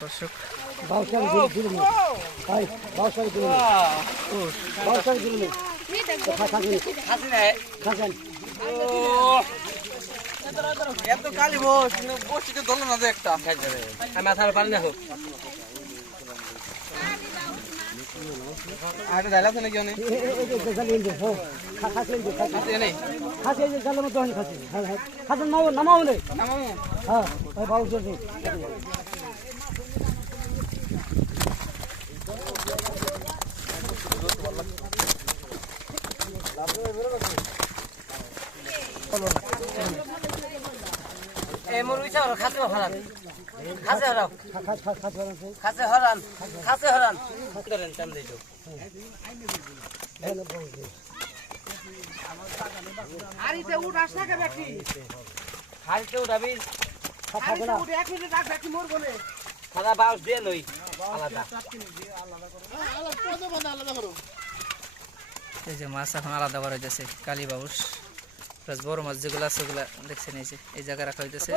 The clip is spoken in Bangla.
দর্শক দিল দিল দিল দিল এত কালি বস বসিতে ধরলো না যে একটা আমি মাথার পারি না হোক আর ডাইলা তো নাকি অনেক খাসেন খাসেন নেই হ্যাঁ হ্যাঁ খাসেন নামাও নেই নামামু হ্যাঁ ভাই বাউসার দিল এই মোর উইছা হলো খাসে হরান খাসে হরাও খাস হরান খাসে হরান করেন টান দিছো আরিতে উঠ আস না বেটি হাড়িতে উঠাবি আরিতে উঠ এক মিনিট রাখ বেটি মরবো নে। খাদা বাউস দিয়ে লই আলাদা। এই যে মাছ এখন আলাদা করা হইতেছে, কালী বাউস প্লাস বড় মাছ যেগুলো আছে ওগুলা দেখছেন এই যে, এই জায়গায় রাখা হইতেছে।